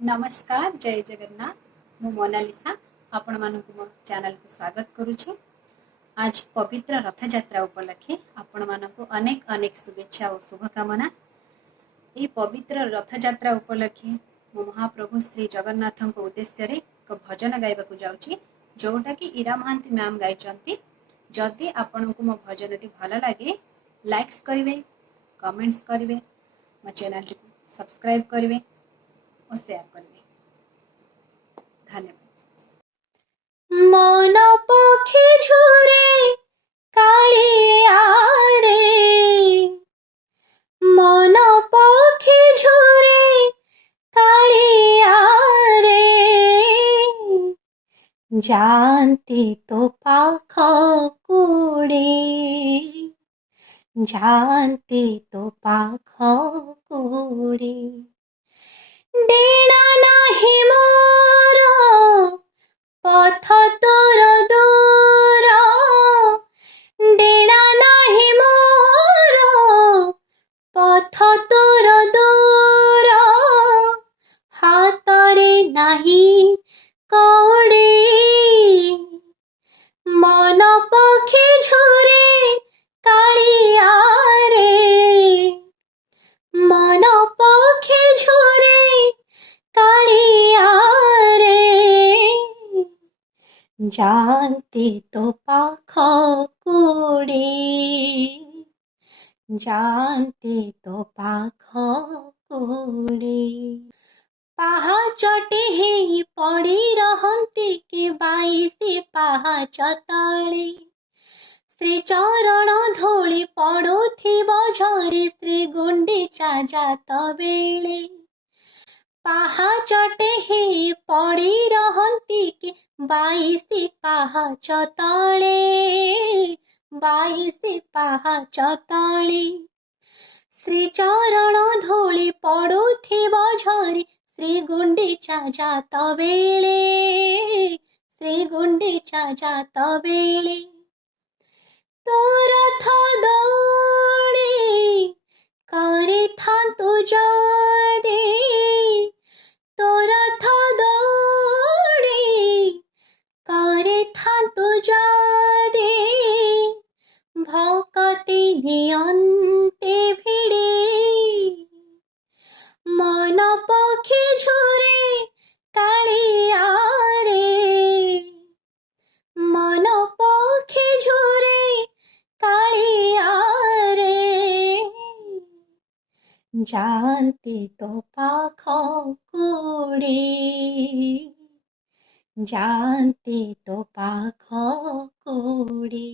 नमस्कार जय जगन्नाथ मु मोनालिसा आपण मानक मो चैनल को स्वागत करुछि। आज पवित्र रथ यात्रा उपलक्षे आपण मानक अनेक अनेक शुभेच्छा और शुभकामना। ये पवित्र रथ यात्रा उपलक्षे मो महाप्रभु श्री जगन्नाथ उद्देश्य रे एक भजन गाइबा को जाउछि जोटा कि इरा महांती मैम गाइचंती। जदि आपण को मो भजन टी भल लगे लाइक्स करिवे, कमेंट्स करिवे, मो चैनल को सब्सक्राइब करिवे और शेयर करिवे। धन्यवाद। मन पक्षी झुरे कालिया रे, मन पक्षी झुरे कालिया रे, जानती तो पाख कुड़े, जानती तो पाख कुड़े, डेणा नाही मोर पथ तोर दूर, डेणा नाही मोर पथ तोर दूर, हातरे नाही कौड़े, मन पक्षी झुरे कालिया रे, मन पक्षी झुरे कालिया रे, जानती तो पाख कुड़े, जानती तो पाख कुड़े, पाहाचटे ही पड़ी रहंती कि 22 पाहाच तले, श्री चरण धूली पड़ुथिब झरी श्री गुंडीचा जात बेले, पाहाचटे ही पड़ी रहंती कि 22 पाहाच तले, 22 पाहाच तले, श्री चरण धूली पड़ुथिब झरी श्री गुंडीचा जात बेले, श्री गुंडीचा जात बेले, तो रथ दौड़ी करिथान्तु जदि, तो रथ दौड़ी करिथान्तु जदि, भक्ति नियन्ते भिड़ी, मन पक्षी झुरे कालिया रे, मन पक्षी झुरे कालिया रे, जानती तो पाख कुड़े, जानती तो पाख कुड़े,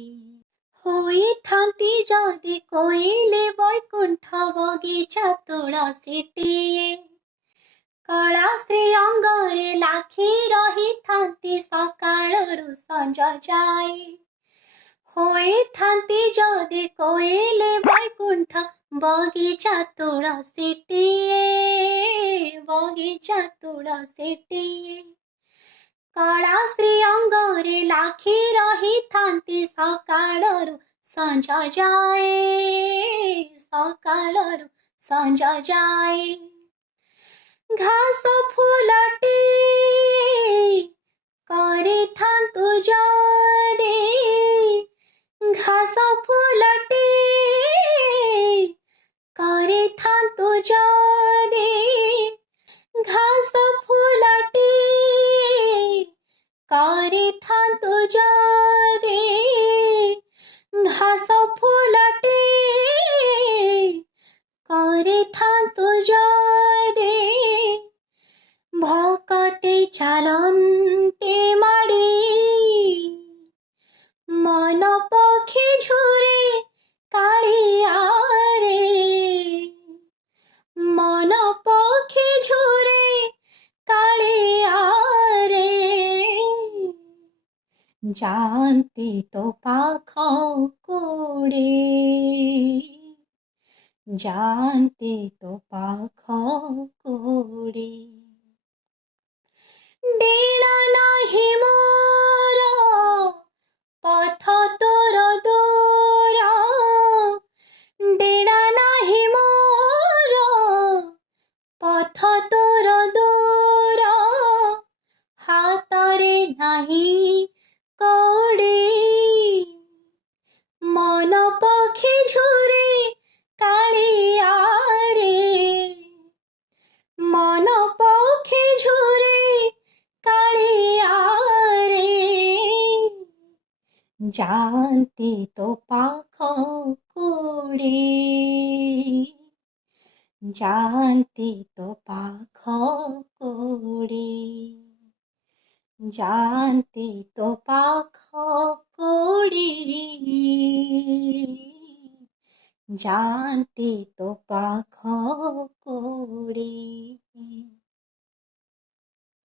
होइथांती जदि कोइले वैकुंठ बगीचा तुलसीटिए, कला श्री अंगरे लाखी रहिथांती सकाळरू संज जाए, होइथांती जदि कोइले वैकुंठ बगीचा तुलसीटिए, बगीचा तुलसीटिए, कला श्री अंगरे लाखी रहिथांती सकाळरू संज जाए, सकाळरू संज जाए, घास फुलटी करिथान्तु जदि, घास फुलटी करिथान्तु जदि, घास फुलटी करिथान्तु जदि, घास फुलटी करिथान्तु जदि, भक्ति चालन्ते माड़ी, मन पक्षी झुरे कालिया रे, मन पक्षी झुरे कालिया रे, जानती तो पाख कुड़े, जानती तो पाख कुड़े, डेणा नाही मोर पथ तोर दूर, डेणा नाही मोर पथ तोर दूर, ଯାଆନ୍ତି ତୋ ପାଖକୁ ଉଡ଼ି ଯାଆନ୍ତି ତୋ ପାଖକୁ ଉଡ଼ି ଯାଆନ୍ତି ତୋ ପାଖକୁ ଉଡ଼ି ଯାଆନ୍ତି ତୋ ପାଖକୁ ଉଡ଼ି